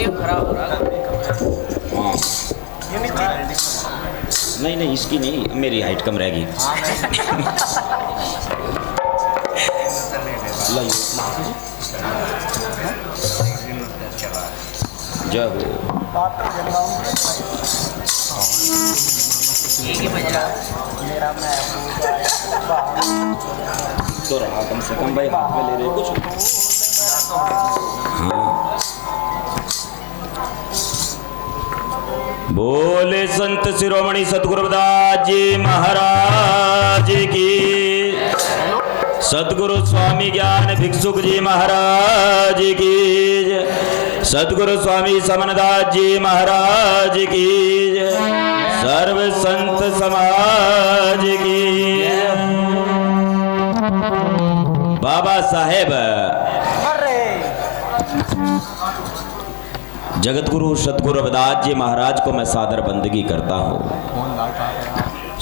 हाँ नहीं नहीं इसकी नहीं, मेरी हाइट कम रहेगी। जय हो। तो रहा कम से कम भाई, हाथ में ले रहे कुछ। हाँ बोले संत शिरोमणि सतगुरु रविदास जी महाराज की, सतगुरु स्वामी ज्ञान भिक्षुक जी महाराज की, सतगुरु स्वामी समनदास जी महाराज की, सर्व संत समाज की। बाबा साहेब जगत गुरु सतगुरु रविदास जी महाराज को मैं सादर बंदगी करता हूँ।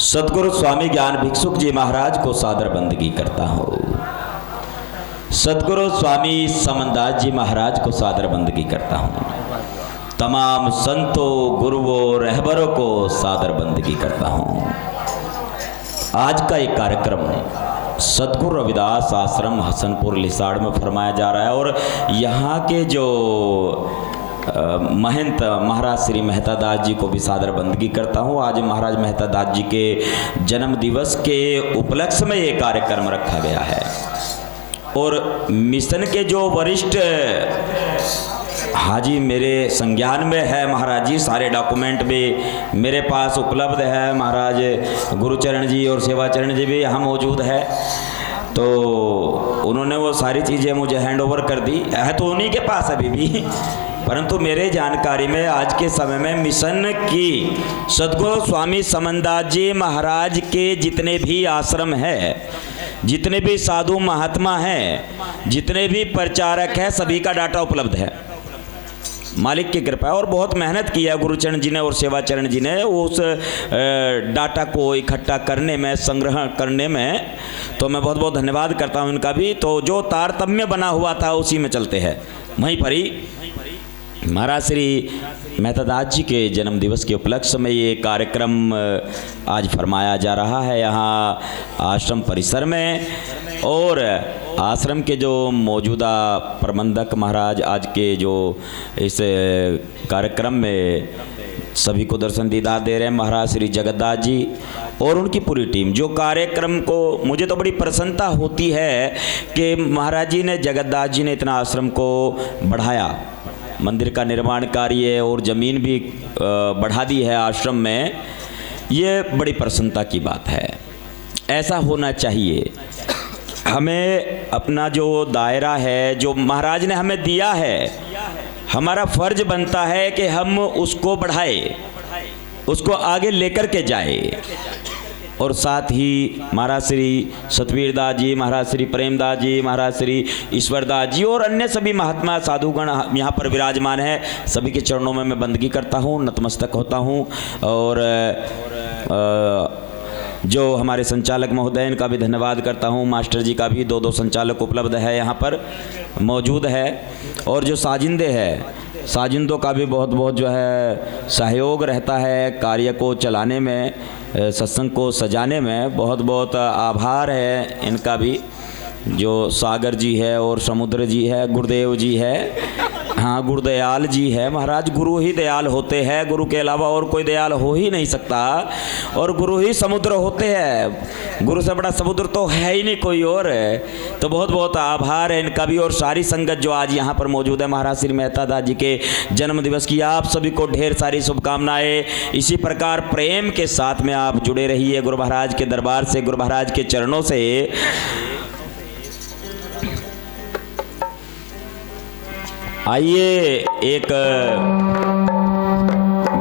सतगुरु स्वामी ज्ञान भिक्षुक जी महाराज को सादर बंदगी करता हूँ। सतगुरु स्वामी समनदास जी महाराज को सादर बंदगी करता हूँ। तमाम संतों गुरुओं रहबरों को सादर बंदगी करता हूँ। आज का एक कार्यक्रम सतगुरु रविदास आश्रम हसनपुर लिसाड़ में फरमाया जा रहा है और यहाँ के जो महंत महाराज श्री मेहता दास जी को भी सादर बंदगी करता हूँ। आज महाराज मेहता दास जी के जन्म दिवस के उपलक्ष्य में ये कार्यक्रम रखा गया है और मिशन के जो वरिष्ठ हाजी मेरे संज्ञान में है महाराज जी, सारे डॉक्यूमेंट भी मेरे पास उपलब्ध है। महाराज गुरुचरण जी और सेवाचरण जी भी यहाँ मौजूद है, तो उन्होंने वो सारी चीज़ें मुझे हैंड ओवर कर दी है, तो उन्हीं के पास अभी भी, परंतु मेरे जानकारी में आज के समय में मिशन की सतगुरु स्वामी समनदास जी महाराज के जितने भी आश्रम है, जितने भी साधु महात्मा हैं, जितने भी प्रचारक हैं, सभी का डाटा उपलब्ध है। मालिक की कृपा है और बहुत मेहनत की है गुरुचरण जी ने और सेवाचरण जी ने उस डाटा को इकट्ठा करने में, संग्रह करने में, तो मैं बहुत बहुत धन्यवाद करता हूं इनका भी। तो जो तारतम्य बना हुआ था उसी में चलते हैं। वहीं पर ही महाराज श्री मेहता दास जी के जन्म दिवस के उपलक्ष्य में ये कार्यक्रम आज फरमाया जा रहा है यहाँ आश्रम परिसर में। और आश्रम के जो मौजूदा प्रबंधक महाराज आज के जो इस कार्यक्रम में सभी को दर्शन दीदार दे रहे हैं, महाराज श्री जगतदास जी और उनकी पूरी टीम, जो कार्यक्रम को मुझे तो बड़ी प्रसन्नता होती है कि महाराज जी ने, जगतदास जी ने इतना आश्रम को बढ़ाया, मंदिर का निर्माण कार्य और ज़मीन भी बढ़ा दी है आश्रम में। ये बड़ी प्रसन्नता की बात है, ऐसा होना चाहिए। हमें अपना जो दायरा है, जो महाराज ने हमें दिया है, हमारा फर्ज बनता है कि हम उसको बढ़ाए, उसको आगे लेकर के जाए। और साथ ही महाराज श्री सतवीर दास जी, महाराज श्री प्रेमदास जी, महाराज श्री ईश्वरदास जी और अन्य सभी महात्मा साधुगण यहाँ पर विराजमान है, सभी के चरणों में मैं बंदगी करता हूँ, नतमस्तक होता हूँ। और जो हमारे संचालक महोदय, इनका भी धन्यवाद करता हूँ। मास्टर जी का भी, दो संचालक उपलब्ध है यहाँ पर मौजूद है। और जो साजिंदे हैं, साजिंदों का भी बहुत बहुत जो है सहयोग रहता है कार्य को चलाने में, सत्संग को सजाने में। बहुत बहुत आभार है इनका भी, जो सागर जी है और समुद्र जी है, गुरुदेव जी है, हाँ गुरुदयाल जी है। महाराज गुरु ही दयाल होते हैं, गुरु के अलावा और कोई दयाल हो ही नहीं सकता, और गुरु ही समुद्र होते हैं, गुरु से बड़ा समुद्र तो है ही नहीं कोई और। तो बहुत बहुत आभार है इनका भी और सारी संगत जो आज यहाँ पर मौजूद है। महाराज श्री मेहता दास जी के जन्म दिवस की आप सभी को ढेर सारी शुभकामनाएँ। इसी प्रकार प्रेम के साथ में आप जुड़े रहिए गुरु महाराज के दरबार से, गुरु महाराज के चरणों से। आइए, एक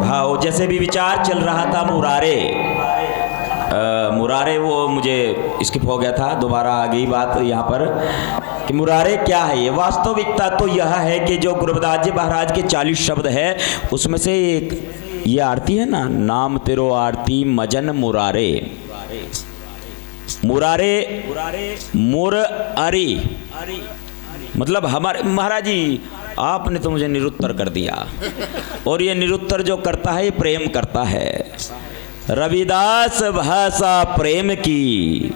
भाव जैसे भी विचार चल रहा था मुरारे, वो मुझे स्किप हो गया था, दोबारा आ गई बात यहाँ पर कि मुरारे क्या है। ये वास्तविकता तो यह है कि जो गुरुदास जी महाराज के 40 शब्द है, उसमें से एक ये आरती है ना, नाम तेरो आरती मजन मुरारे, मुरारे मुर अरी, मतलब हमारे महाराज जी आपने तो मुझे निरुत्तर कर दिया। और ये निरुत्तर जो करता है ये प्रेम करता है। रविदास भाषा प्रेम की,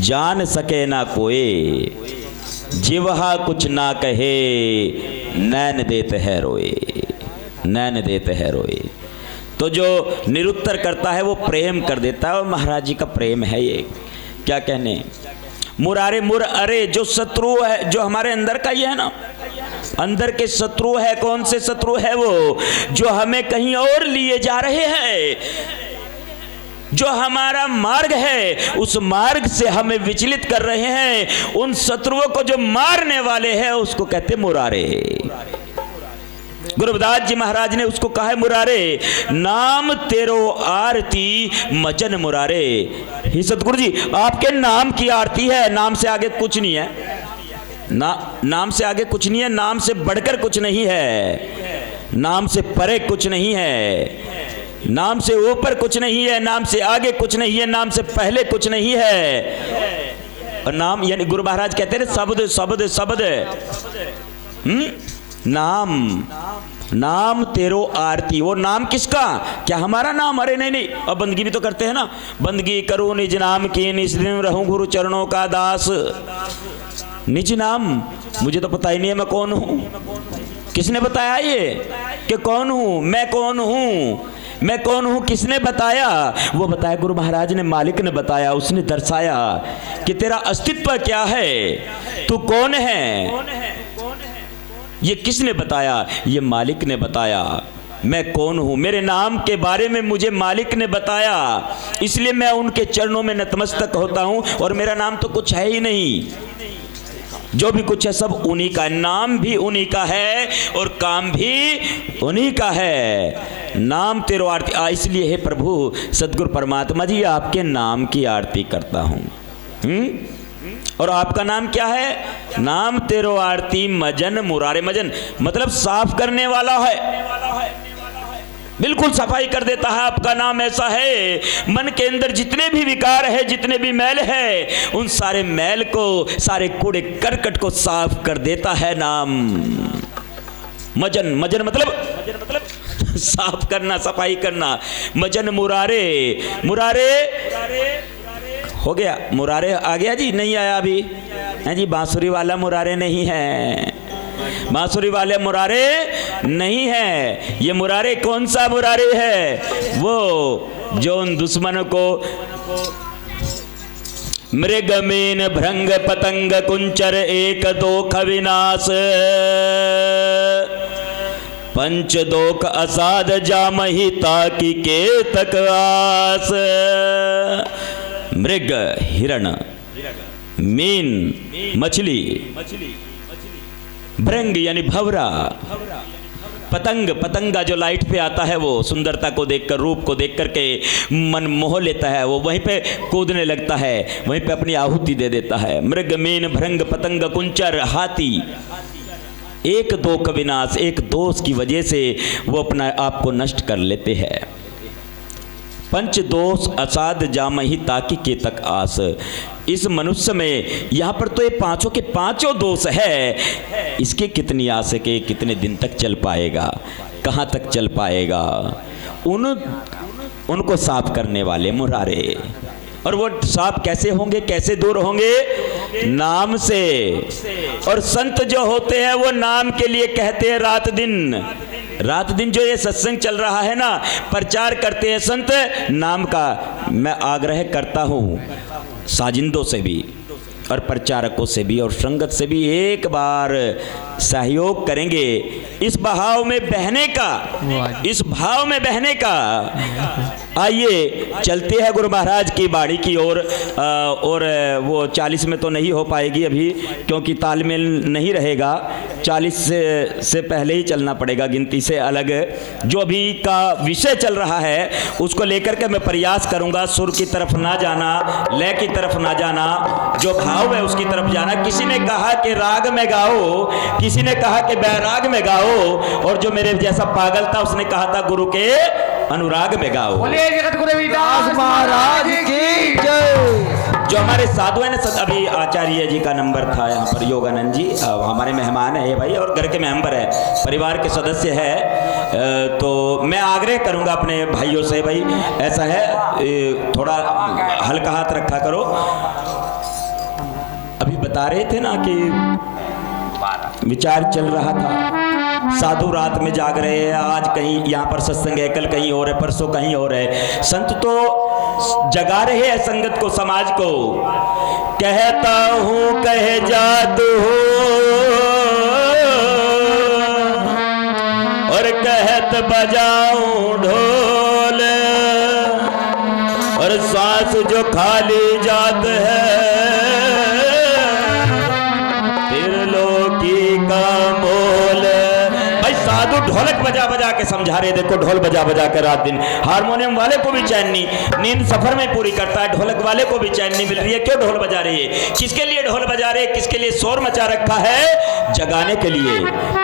जान सके ना कोई, जिवहा कुछ ना कहे, नैन देते है रोए, नैन देते है रोए। तो जो निरुत्तर करता है वो प्रेम कर देता है, और महाराज जी का प्रेम है ये, क्या कहने। मुरारे मुर अरे, जो शत्रु है, जो हमारे अंदर का ही है ना, अंदर के शत्रु है। कौन से शत्रु है वो? जो हमें कहीं और लिए जा रहे हैं, जो हमारा मार्ग है उस मार्ग से हमें विचलित कर रहे हैं। उन शत्रुओं को जो मारने वाले हैं उसको कहते मुरारे। गुरुदास जी महाराज ने उसको कहा है मुरारे, नाम तेरो आरती मजन मुरारे। ही सतगुरु जी, आपके नाम की आरती है, नाम से आगे कुछ नहीं है नाम से आगे कुछ नहीं है, नाम से बढ़कर कुछ नहीं है, नाम से परे कुछ नहीं है, नाम से ऊपर कुछ नहीं है, नाम से आगे कुछ नहीं है, नाम से पहले कुछ नहीं है। और नाम यानी गुरु महाराज कहते हैं शब्द शब्द शब्द, नाम नाम तेरो आरती। वो नाम किसका? क्या हमारा नाम? अरे नहीं नहीं, अब बंदगी भी तो करते हैं ना, बंदगी करूं निज नाम की, निज दिन रहूं गुरु चरणों का दास। निज नाम मुझे तो पता ही नहीं है मैं कौन हूं। किसने बताया ये कि कौन हूं मैं? कौन हूं मैं? कौन हूं? किसने बताया? वो बताया गुरु महाराज ने, मालिक ने बताया, उसने दर्शाया कि तेरा अस्तित्व क्या है, तू कौन है। ये किसने बताया? ये मालिक ने बताया। मैं कौन हूं, मेरे नाम के बारे में मुझे मालिक ने बताया, इसलिए मैं उनके चरणों में नतमस्तक होता हूं। और मेरा नाम तो कुछ है ही नहीं, जो भी कुछ है सब उन्हीं का, नाम भी उन्हीं का है और काम भी उन्हीं का है। नाम तेरो आरती, इसलिए हे प्रभु सदगुरु परमात्मा जी आपके नाम की आरती करता हूं। और आपका नाम क्या है? नाम तेरो आरती मजन मुरारे। मजन मतलब साफ करने वाला है, बिल्कुल सफाई कर देता है। आपका नाम ऐसा है, मन के अंदर जितने भी विकार है, जितने भी मैल है, उन सारे मैल को, सारे कूड़े करकट को साफ कर देता है नाम। मजन, मजन मतलब साफ करना, सफाई करना। मजन मुरारे, मुरारे हो गया, मुरारे आ गया जी, नहीं आया अभी है जी। बांसुरी वाला मुरारे नहीं है, बांसुरी वाले मुरारे नहीं है। ये मुरारे कौन सा मुरारे है? वो जो उन दुश्मनों को मृग मीन भृंग पतंग कुंचर एक दोख विनाश, पंच दोख असाध जामहि ताकि के तक आस। मृग हिरण, मीन मछली, भृंग यानी भंवरा, पतंग, पतंगा जो लाइट पे आता है, वो सुंदरता को देखकर, रूप को देख करके मन मोह लेता है, वो वहीं पे कूदने लगता है, वहीं पे अपनी आहुति दे देता है। मृग मीन भृंग पतंग कुंचर हाथी, एक दोख विनाश, एक दोष की वजह से वो अपना आप को नष्ट कर लेते हैं। पंच दोष असाध जामहि ताकि के तक आस। इस मनुष्य में यहाँ पर तो ये पांचों के पांचों दोष है, इसके कितनी आस है कि कितने दिन तक चल पाएगा, कहाँ तक चल पाएगा। उनको साफ करने वाले मुरारे। और वो साफ कैसे होंगे, कैसे दूर होंगे? नाम से। और संत जो होते हैं वो नाम के लिए कहते हैं रात दिन, रात दिन जो ये सत्संग चल रहा है ना, प्रचार करते हैं संत नाम का। मैं आग्रह करता हूँ साजिंदों से भी और प्रचारकों से भी और संगत से भी, एक बार सहयोग करेंगे इस बहाव में बहने का, इस भाव में बहने का। आइए चलते हैं गुरु महाराज की बाड़ी की ओर। और वो 40 में तो नहीं हो पाएगी अभी, क्योंकि तालमेल नहीं रहेगा। 40 से पहले ही चलना पड़ेगा, गिनती से अलग। जो अभी का विषय चल रहा है उसको लेकर के मैं प्रयास करूंगा। सुर की तरफ ना जाना, लय की तरफ ना जाना, जो भाव है उसकी तरफ जाना। किसी ने कहा कि राग में गाओ, किसी ने कहा कि बैराग में गाओ, और जो मेरे जैसा पागल था उसने कहा था गुरु के अनुराग में गाओ। बोलिए जगत गुरु रविदास महाराज की जय। जो हमारे साधु हैं ना, अभी आचार्य जी का नंबर था यहाँ पर, योगानंद जी हमारे मेहमान है ये भाई, और घर के मेंबर है, परिवार के सदस्य है। तो मैं आग्रह करूँगा अपने भाइयों से, भाई ऐसा है थोड़ा हल्का हाथ रखा करो। अभी बता रहे थे ना कि विचार चल रहा था, साधु रात में जाग रहे हैं, आज कहीं यहाँ पर सत्संग है, कल कहीं और है, परसों कहीं और है। संत तो जगा रहे हैं संगत को, समाज को। कहता हूँ कहे जादू हो और कहत बजाऊं ढोल, और सांस जो खाली जात है ढोलक बजा बजा के समझा रहे, देखो ढोल बजा बजा के रात दिन। हारमोनियम वाले को भी चैन नहीं, नींद सफर में पूरी करता है, ढोलक वाले को भी चैन नहीं मिल रही है। क्यों ढोल बजा रही है? किसके लिए ढोल बजा रहे? किसके लिए शोर मचा रखा है? जगाने के लिए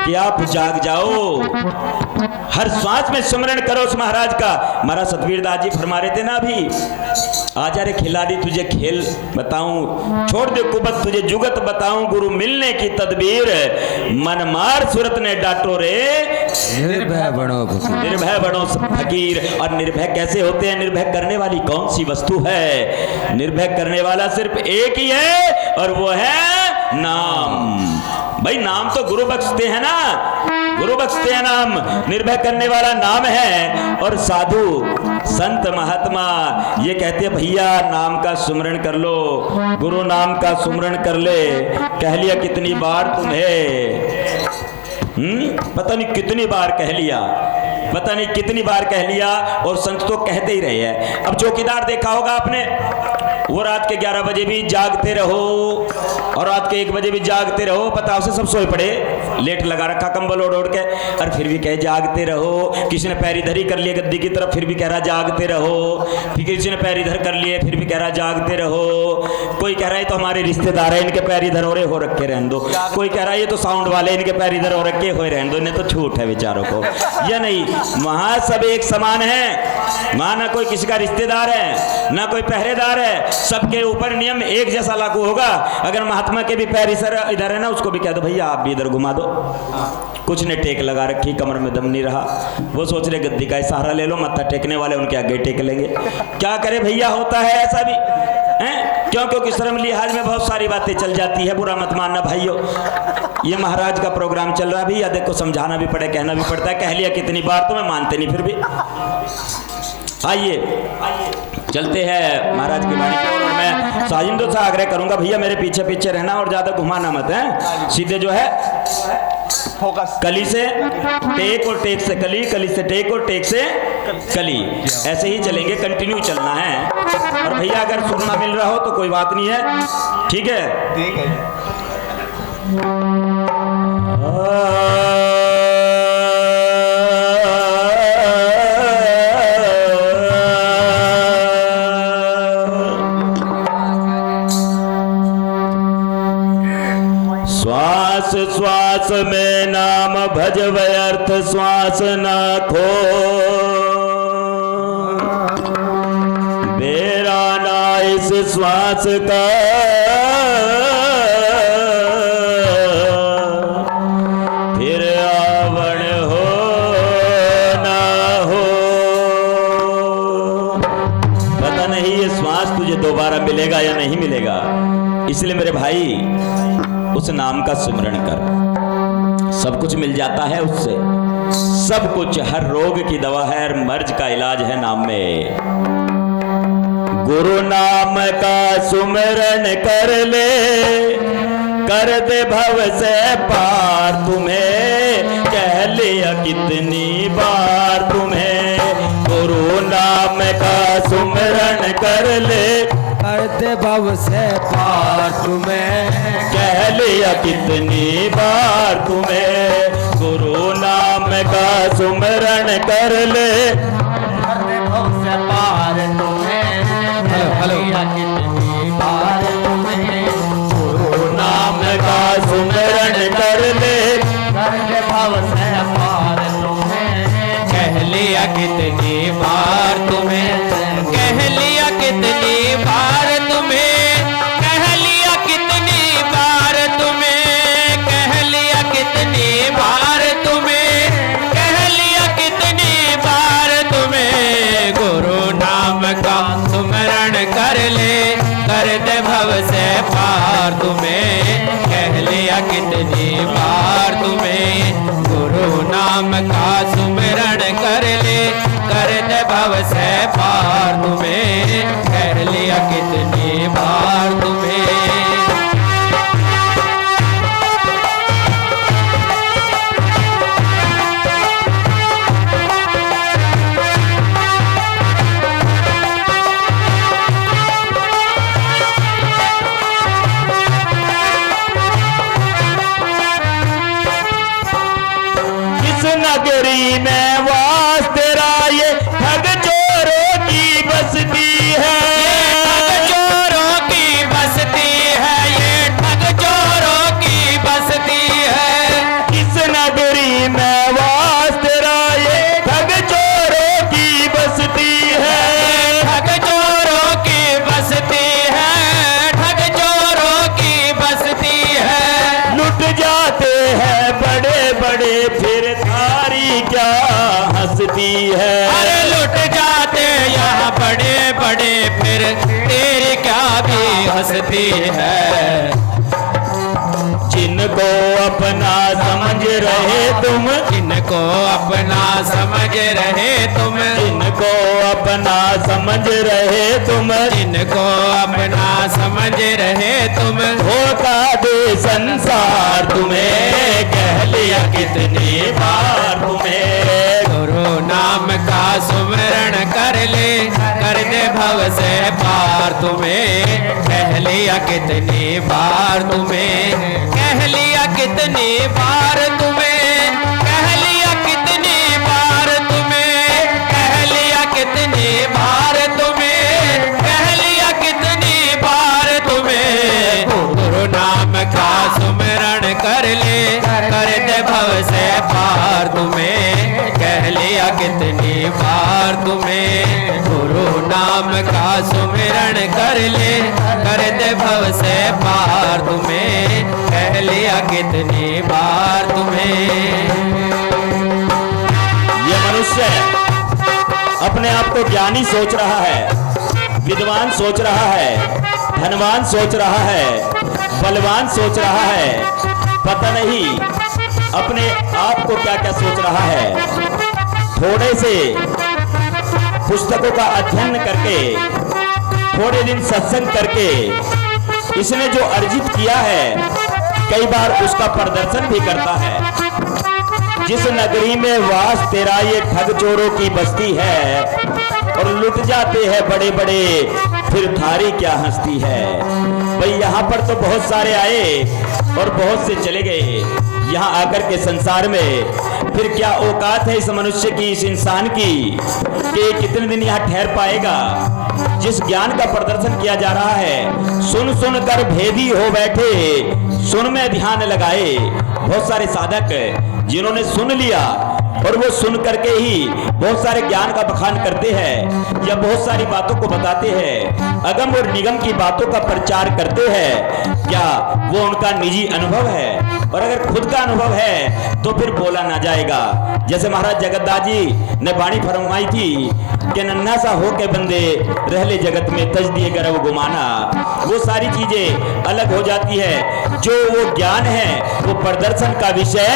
कि आप जाग जाओ, हर श्वास में सुमरण करो उस महाराज का। महाराज सतवीर दास जी फरमा रहे थे ना अभी, आजा रे खिलाड़ी तुझे खेल बताऊं, छोड़ दे कुबत तुझे जुगत बताऊं, गुरु मिलने की तदबीर, मन मार सूरत ने डांटो रे निर्भय बनो फकीर। और निर्भय कैसे होते हैं? निर्भय करने वाली कौन सी वस्तु है? निर्भय करने वाला सिर्फ एक ही है, और वो है नाम। भाई नाम तो गुरु बख्शते हैं ना, गुरु बख्शते हैं नाम, निर्भय करने वाला नाम है। और साधु संत महात्मा ये कहते हैं भैया नाम का सुमरण कर लो, गुरु नाम का सुमरण कर ले। कह लिया कितनी बार तुम्हें, पता नहीं कितनी बार कह लिया, पता नहीं कितनी बार कह लिया, और संत तो कहते ही रहे हैं। अब चौकीदार देखा होगा आपने, वो रात के 11 बजे भी जागते रहो और रात के 1 बजे भी जागते रहो, पता उसे सब सोए पड़े, लेट लगा रखा कंबल ओढ़ ओढ़ के, और फिर भी कहे जागते रहो। किसी ने पैर इधर ही कर लिए गद्दी की तरफ, फिर भी कह रहा जागते रहो। फिर किसी ने पैर इधर कर लिए, फिर भी कह रहा जागते रहो। कोई कह रहा है तो हमारे रिश्तेदार है, इनके पैर इधर हो रखे रहने दो। कोई कह रहा है ये तो साउंड वाले, इनके पैर इधर हो रखे हुए रहने दो, इन्हें तो छूट है बेचारों को। या नहीं, वहां सब एक समान है, वहां ना कोई किसी का रिश्तेदार है ना कोई पहरेदार है, सबके ऊपर नियम एक जैसा लागू होगा। अगर महात्मा के भी पैर इधर है ना, उसको भी कह दो भैया आप भी इधर घुमा दो। कुछ ने टेक लगा रखी, कमर में दम नहीं रहा, वो सोच रहे गद्दी का सहारा ले लो, मत्था टेकने वाले उनके आगे टेक लेंगे। क्या करे भैया, होता है ऐसा भी हैं? क्यों? क्योंकि श्रम लिहाज में बहुत सारी बातें चल जाती है, बुरा मत मानना भाइयों। ये महाराज का प्रोग्राम चल रहा है भैया, देखो समझाना भी पड़े, कहना भी पड़ता है। कह लिया कितनी बार, तो मैं मानते नहीं फिर भी। आइए चलते हैं महाराज की वाणी की ओर, और मैं साजिंदों से आग्रह करूंगा भैया मेरे पीछे पीछे रहना और ज्यादा घुमाना मत है, सीधे जो है फोकस, कली से टेक और टेक से कली, कली से टेक और टेक से कली, ऐसे ही चलेंगे, कंटिन्यू चलना है। और भैया अगर सुनना मिल रहा हो तो कोई बात नहीं है, ठीक है? ठीक है। श्वास श्वास में नाम भज व्यर्थ श्वास न खो, बेरा ना इस श्वास का, फिर आवण हो ना हो। पता नहीं ये श्वास तुझे दोबारा मिलेगा या नहीं मिलेगा, इसलिए मेरे भाई उस नाम का सुमरण कर, सब कुछ मिल जाता है उससे, सब कुछ, हर रोग की दवा है, हर मर्ज का इलाज है नाम में। गुरु नाम का सुमरण कर ले, कर दे भव से पार तुम्हें, कह लिया कितनी बार तुम्हें। गुरु नाम का सुमरण कर ले, कर दे भव से पार तुम्हें, कह लिया कितनी बार तुम्हें। गुरु नाम का सुमरण कर ले, कर दे भव से पार तुम्हें, कह लिया कितनी बार तुम्हें। गुरु नाम का सुमरण कर ले, कर दे भव से पार तुम्हें, कह लिया कितनी बार तुम्हें, कह लिया कितनी बार तुम्हें। लिया कितनी बार तुम्हें, गुरु नाम का सुमिरन कर ले, कर दे भव से पार तुम्हें, कह लिया कितनी बार तुम्हें। नगरी में वास तेरा ये ठग चोरों की बसती है, ठग चोरों की बसती है, ये ठग चोरों की बसती है। इस नगरी में वास तेरा ये ठग चोरों की बसती है, ठग चोरों की बसती है, ठग चोरों की बसती है। लुट जाते हैं बड़े बड़े फिर थारी क्या हंसती है, अरे लुट जाते यहाँ बड़े बड़े फिर तेरी क्या भी हंसती है। जिनको अपना समझ रहे तुम, जिनको अपना समझ रहे तुम, जिनको अपना समझ रहे तुम, जिनको अपना समझ रहे तुम, धोखा दे संसार तुम्हें, कह लिया कितनी बार तुम्हें। गुरु नाम का सुमिरन कर ले, कर दे भव से पार तुम्हें, कह लिया कितनी बार तुम्हें, कह लिया कितनी बार तुम्हें, कह लिया कितनी बार तुम्हें, कह लिया कितनी बार तुम्हें, कह लिया कितनी बार तुम्हें। गुरु नाम का सुमिरन कर ले, कर दे भव से पार तुम्हें, कह लिया कितनी बार तुम्हें। गुरु नाम का सुमिरन कर ले, कर दे भव से पार तुम्हें, कह लिया कितनी बार तुम्हें। ये मनुष्य अपने आप को ज्ञानी सोच रहा है, विद्वान सोच रहा है, धनवान सोच रहा है, बलवान सोच रहा है, पता नहीं अपने आप को क्या क्या सोच रहा है। थोड़े से पुस्तकों का अध्ययन करके, थोड़े दिन सत्संग करके इसने जो अर्जित किया है कई बार उसका प्रदर्शन भी करता है। जिस नगरी में वास तेरा ये ठग चोरों की बस्ती है, और लुट जाते हैं बड़े बड़े फिर थारी क्या हंसती है। भाई यहाँ पर तो बहुत सारे आए और बहुत से चले गए। यहाँ आकर के संसार में फिर क्या औकात है इस मनुष्य की, इस इंसान की, कि कितने दिन यहाँ ठहर पाएगा। जिस ज्ञान का प्रदर्शन किया जा रहा है, सुन सुन कर भेदी हो बैठे, सुन में ध्यान लगाए। बहुत सारे साधक जिन्होंने सुन लिया और वो सुन करके ही बहुत सारे ज्ञान का बखान करते हैं या बहुत सारी बातों को बताते हैं, अगम और निगम की बातों का प्रचार करते हैं। क्या वो उनका निजी अनुभव है? और अगर खुद का अनुभव है तो फिर बोला ना जाएगा। जैसे महाराज जगतदास जी ने वाणी फरमाई थी कि नन्हा सा हो के बंदे रहले जगत में तज दिए गर्व गुमाना। वो सारी चीजें अलग हो जाती है। जो वो ज्ञान है वो प्रदर्शन का विषय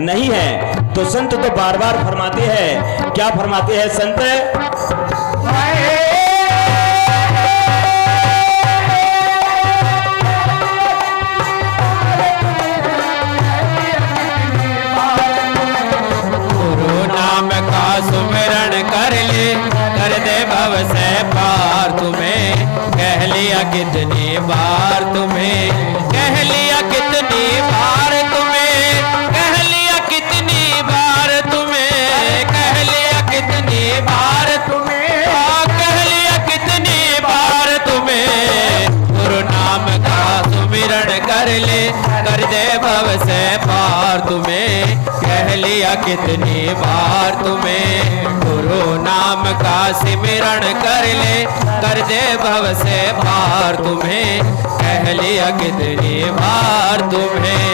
नहीं है। तो संत तो बार बार फरमाते हैं, क्या फरमाते हैं संत? सुमिरन कर ले, कर दे भव से पार तुम्हें, कह लिया कितनी बार तुम्हें, कह लिया कितनी बार तुम्हें, कह लिया कितनी बार तुम्हें, कह लिया कितनी बार तुम्हें, कह लिया कितनी बार तुम्हें। गुरु नाम का सुमिरन कर ले, कर दे भव से पार तुम्हें, कह लिया कितनी बार तुम्हें। गुरु नाम का सिमरन कर ले, कर दे भव से पार तुम्हें, कह लिया कितनी बार तुम्हें।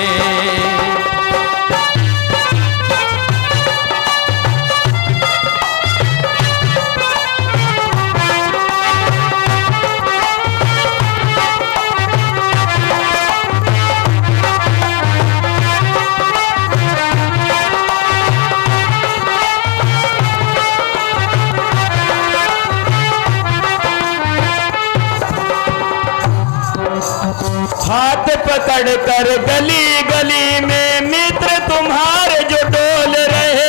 पकड़ कर गली गली में मित्र तुम्हारे जो डोल रहे,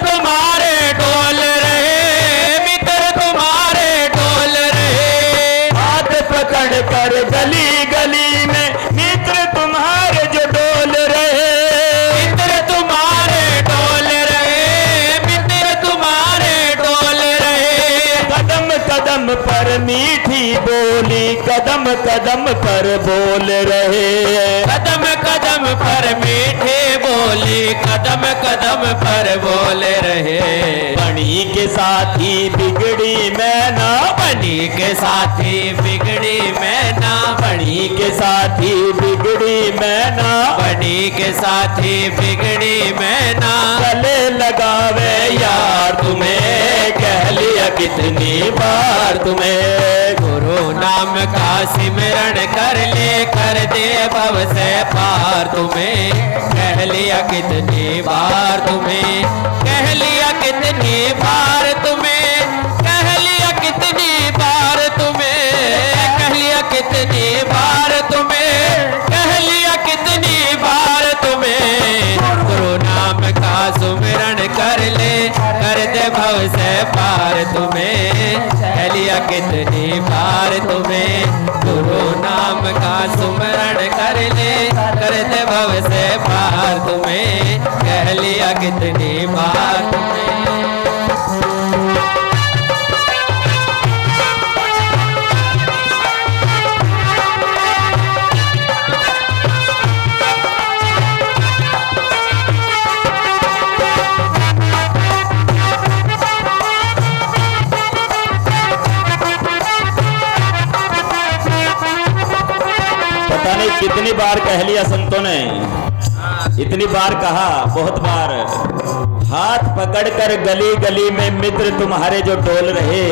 तुम्हारे डोल रहे, मित्र तुम्हारे डोल रहे। हाथ पकड़ कर गली गली में मित्र तुम्हारे जो डोल रहे, मित्र तुम्हारे डोल रहे, मित्र तुम्हारे डोल रहे। कदम कदम पर मीठी बोली कदम कदम पर बोल रहे, कदम कदम पर मीठे बोली कदम कदम पर बोल रहे। बणी के साथी बिगड़ी मैना, बनी के साथी बिगड़ी मैना, बणी के साथी बिगड़ी मैना, बनी के साथी बिगड़ी मैना। गले लगावे यार तुम्हें, कह लिया कितनी बार तुम्हें। गुरु नाम का सिमरण कर ले, कर दे भव से पार तुम्हें। कह लिया कितनी बार तुम्हें, कह लिया कितनी बार तुम्हें, कह लिया कितनी बार तुम्हें, कह लिया कितनी बार तुम्हें, कह लिया कितनी बार तुम्हें। गुरु नाम का सुमिरन कर ले, कर दे भव से पार तुम्हें। कह लिया कितनी बार तुम्हें, गुरु नाम का सुमरण कर ले, कर दे भव से पार तुम्हें। कह लिया कितनी बार तुम्हें। पता नहीं कितनी बार कह लिया संतों ने, इतनी बार कहा, बहुत बार। हाथ पकड़कर गली गली में मित्र तुम्हारे जो डोल रहे,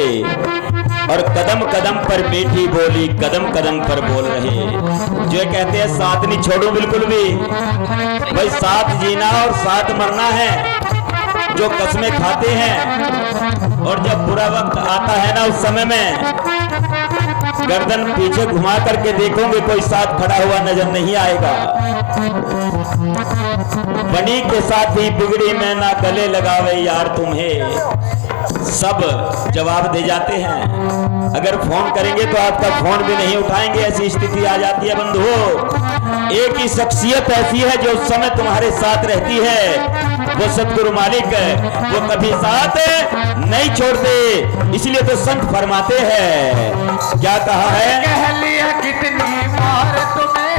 और कदम कदम पर मीठी बोली कदम कदम पर बोल रहे। जो कहते हैं साथ नहीं छोड़ू बिल्कुल भी, भाई साथ जीना और साथ मरना है। जो कसमें खाते हैं और जब बुरा वक्त आता है ना, उस समय में गर्दन पीछे घुमा करके देखोगे कोई साथ खड़ा हुआ नजर नहीं आएगा। बनी के साथी बिगड़ी में ना गले लगावे यार तुम्हें, सब जवाब दे जाते हैं। अगर फोन करेंगे तो आपका फोन भी नहीं उठाएंगे, ऐसी स्थिति आ जाती है बंधुओं। एक ही शख्सियत ऐसी है जो उस समय तुम्हारे साथ रहती है, वो सतगुरु मालिक, वो कभी साथ नहीं छोड़ते। इसलिए तो संत फरमाते हैं, क्या कहा है? कह लिया कितनी बार तुम्हें,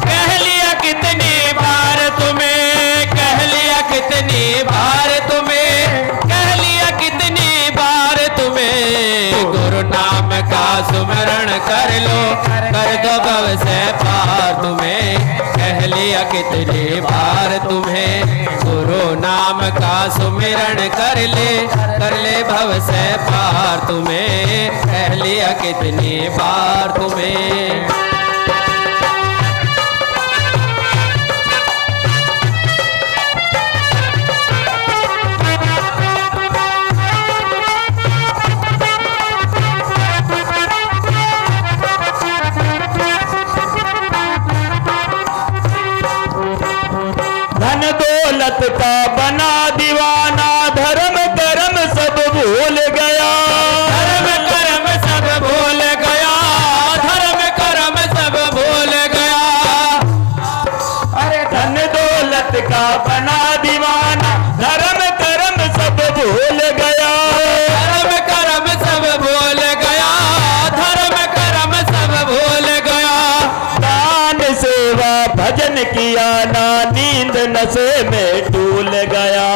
कह लिया कितनी बार तुम्हें, कह लिया कितनी बार तुम्हें, कह लिया कितनी बार तुम्हें। गुरु नाम का सुमरण कर लो, कर दो भव से पार तुम्हें। कह लिया कितनी बार तुम्हें, गुरु नाम का सुमिरन कर ले भव से पार तुम्हें। कह लिया कितनी बार तुम्हें। धन दौलत का बना दीवाना, धर्म कर्म सब भूल गया। धर्म कर्म सब भूल गया, धर्म कर्म सब भूल गया। अरे धन दौलत का बना दीवाना, धर्म कर्म सब भूल गया। धर्म कर्म सब भूल गया, धर्म कर्म सब भूल गया। दान सेवा भजन किया ना, नींद नशे में डूल गया।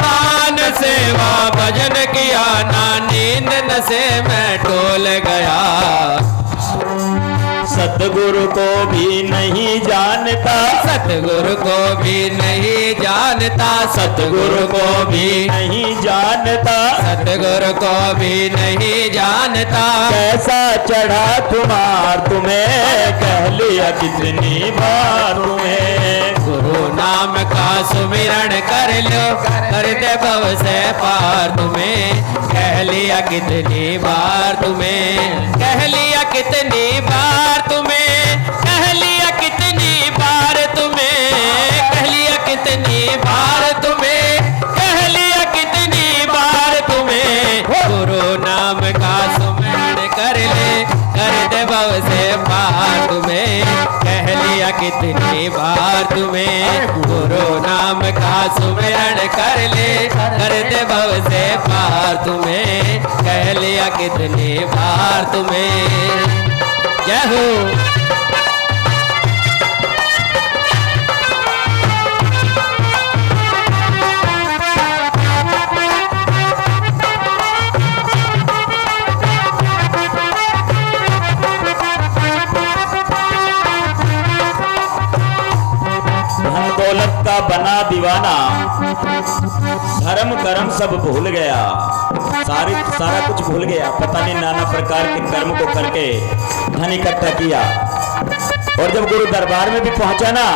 दान सेवा भजन किया ना, नींद नशे में डोल गया। सतगुरु को भी नहीं जानता, सतगुरु को भी नहीं जानता, सतगुरु को भी नहीं जानता, सतगुरु को भी नहीं जानता। कैसा चढ़ा तुम्हार तुम्हें, कह लिया कितनी बार तुम्हें। गुरु नाम का सुमिरन कर लो, कर दे भव से पार तुम्हें। कह लिया कितनी बार तुम्हें, कह लिया कितनी बार तुम्हें, कह लिया कितनी बार तुम्हें, गुरु नाम का सुमिरन कर ले, कर दे भव से पार तुम्हें, कह लिया कितनी बार तुम्हें। जय हो। धन दौलत का बना दीवाना, धर्म कर्म सब भूल गया, सारा कुछ भूल गया। पता नहीं नाना प्रकार के कर्म को करके धन इकट्ठा किया, और जब गुरु दरबार में भी पहुंचा ना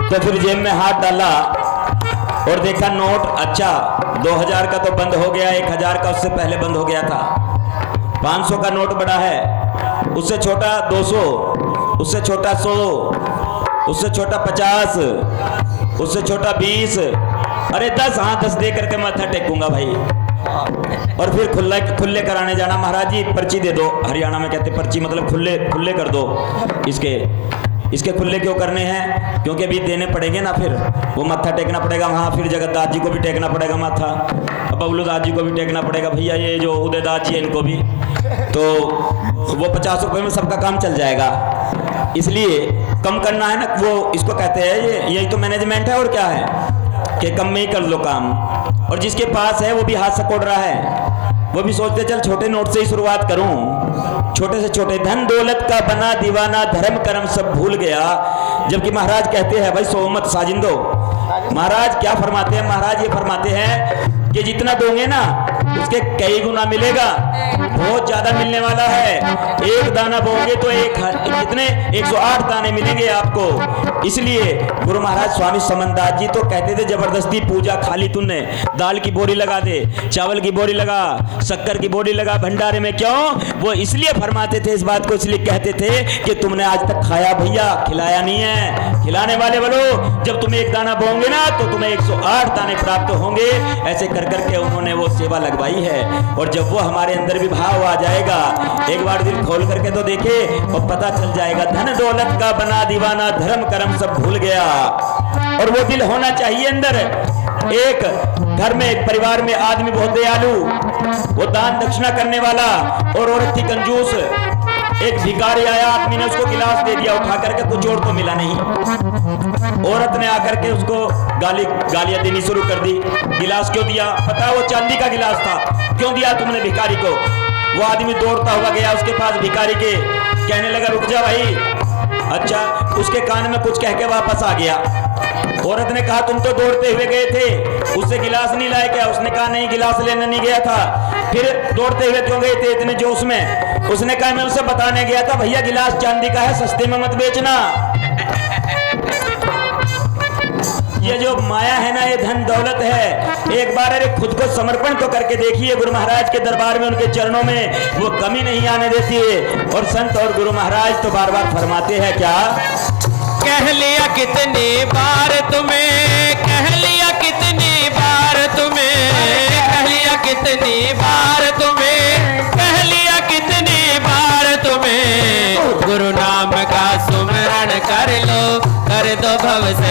तो फिर जेब में हाथ डाला और देखा नोट, अच्छा 2000 का तो बंद हो गया, 1000 का उससे पहले बंद हो गया था, 500 का नोट बड़ा है, उससे छोटा 200, उससे छोटा 100, उससे छोटा 50, उससे छोटा 20, अरे 10, हाँ 10 दे करके माथा टेकूंगा भाई। और फिर खुले कराने जाना, महाराज जी पर्ची दे दो, हरियाणा में कहते पर्ची मतलब खुले कर दो। इसके खुले क्यों करने हैं? क्योंकि अभी देने पड़ेंगे ना, फिर वो मत्था टेकना पड़ेगा वहाँ, फिर जगतदास जी को भी टेकना पड़ेगा माथा, बबलू दास जी को भी टेकना पड़ेगा, भैया ये जो उदयदास जी है इनको भी, तो वो 50 रुपये में सबका काम चल जाएगा। इसलिए कम करना है ना, वो इसको कहते हैं यही तो मैनेजमेंट है, और क्या है कि कम में ही कर लो काम। और जिसके पास है वो भी हाथ सकोड़ रहा है, वो भी सोचते चल छोटे नोट से ही शुरुआत करूं, छोटे से छोटे। धन दौलत का बना दीवाना, धर्म कर्म सब भूल गया। जबकि महाराज कहते हैं भाई सोमत साजिंदो, महाराज क्या फरमाते हैं? महाराज ये फरमाते हैं कि जितना दोगे ना उसके कई गुना मिलेगा, बहुत ज्यादा मिलने वाला है। एक दाना बोओगे तो कितने 108 दाने मिलेंगे आपको। इसलिए गुरु महाराज स्वामी समनदास जी तो कहते थे जबरदस्ती पूजा खाली तूने, दाल की बोरी लगा दे, चावल की बोरी लगा, शक्कर की बोरी लगा भंडारे में। क्यों? वो इसलिए फरमाते थे, इस बात को इसलिए कहते थे कि तुमने आज तक खाया भैया, खिलाया नहीं है। खिलाने वाले बोलो, जब तुम एक दाना बोओगे ना तो तुम्हें 108 दाने प्राप्त होंगे। ऐसे कर करके उन्होंने वो सेवा लगवाई है। और जब वो हमारे अंदर भी भाव आ जाएगा, एक बार दिल खोल करके तो देखे और पता चल जाएगा। धन दौलत का बना दीवाना, धर्म कर्म सब भूल गया। और वो दिल होना चाहिए अंदर। एक घर में, एक परिवार में आदमी बहुत दयालु, वो दान दक्षिणा करने वाला, और औरत थी कंजूस। एक भिखारी आया, आदमी ने उसको गिलास दे दिया उठा करके, कुछ और तो मिला नहीं। औरत ने आकर के उसको गालियां देनी शुरू कर दी। गिलास क्यों दिया? पता वो चांदी का गिलास था। क्यों दिया तुमने भिखारी को? वो आदमी दौड़ता हुआ गया उसके पास भिखारी के, कहने लगा रुक जा भाई। अच्छा, उसके कान में कुछ कह के वापस आ गया। औरत ने कहा तुम तो दौड़ते हुए गए थे, उससे गिलास नहीं लाए क्या? उसने कहा नहीं, गिलास लेने नहीं गया था। फिर दौड़ते हुए क्यों गए थे इतने जोश में? उसने कहा मैं उसे बताने गया था भैया गिलास चांदी का है, सस्ते में मत बेचना। ये जो माया है ना, ये धन दौलत है। एक बार अरे खुद को समर्पण तो करके देखिए गुरु महाराज के दरबार में, उनके चरणों में वो कमी नहीं आने देती है। और संत और गुरु महाराज तो बार बार फरमाते हैं क्या? कह लिया कितनी बार तुम्हें, कह लिया कितनी बार तुम्हें, कह लिया कितनी बार तुम्हें, कह लिया कितनी बार तुम्हें। गुरु नाम का सुमिरन कर लो, कर दो भव से